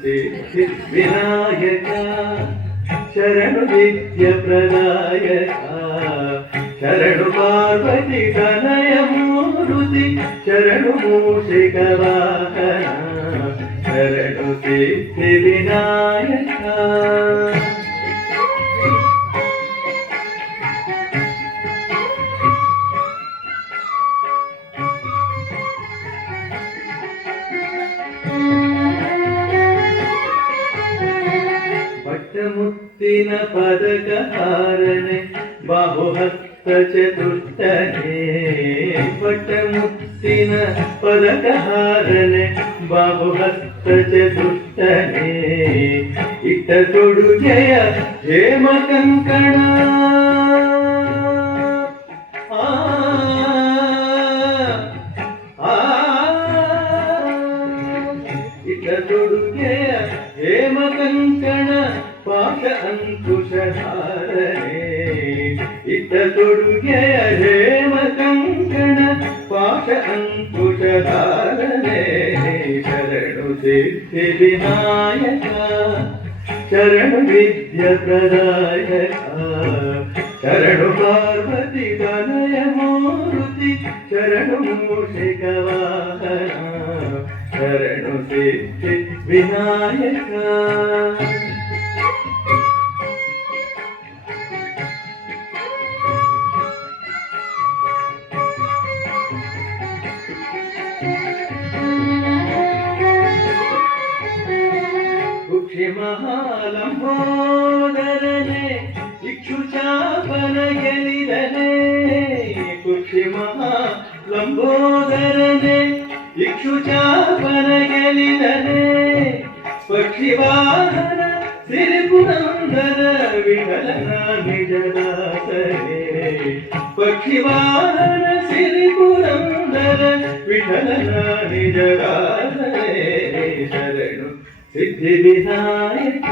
ಸಿದ್ಧಿ ವಿನಾಯಕ ಶರಣು ವಿದ್ಯ ಪ್ರದಾಯಕ ಶರಣು ಪಾರ್ವತಿ ತನಯ ಮೂರುತಿ ಶರಣು ಮೂಷಿಕ ವಾಹನ ಶರಣು ಸಿದ್ಧಿ ವಿನಾಯಕ ಮುತ್ತಿನ ಪದಕಹಾರನೆ ಬಾಹುಹಸ್ತ ಚತುಷ್ಟನೆ ಪಟ್ಟಮುತ್ತಿನ ಪದಕಹಾರನೆ ಬಾಹುಹಸ್ತ ಚತುಷ್ಟನೆ ಇಟ್ಟ ತೊಡುಗೆಯ ಹೇಮ ಕಂಕಣ ಇಟ್ಟ ತೊಡುಗೆಯ ಹೇಮ ಕಂಕಣ ಪಾಶ ಅಂಕುಶಧಾರನೆ ಇಟ್ಟ ತೊಡುಗೆಯ ಹೇಮ ಕಂಕಣ ಪಾಶ ಅಂಕುಶಧಾರನೆ ಶರಣು ಸಿದ್ಧಿ ವಿನಾಯಕ ಶರಣು ವಿದ್ಯ ಪ್ರದಾಯಕ ಶರಣು ಪಾರ್ವತಿ ತನಯ ಮೂರುತಿ ಶರಣು ಮೂಷಿಕ ವಾಹನ ಶರಣು ಸಿದ್ಧಿ ವಿನಾಯಕ ಮಹಾಲಂಬೋದರನೆ ಇಕ್ಷುಚಾಪನ ಗೆಲಿದನೆ ಕುಕ್ಷಿ ಮಹಾಲಂಬೋದರನೆ ಇಕ್ಷುಚಾಪನ ಗೆಲಿದನೆ ಪಕ್ಷಿವಾಹನ ಸಿರಿಪುರಂದರ ವಿಠಲನ ನಿಜದಾಸರೇ ಪಕ್ಷಿವಾಹನ ಸಿರಿಪುರಂದರ ವಿಠಲನ ನಿಜದಾಸರೇ ಶರಣು ಸಿದ್ಧಿ ವಿನಾಯಕ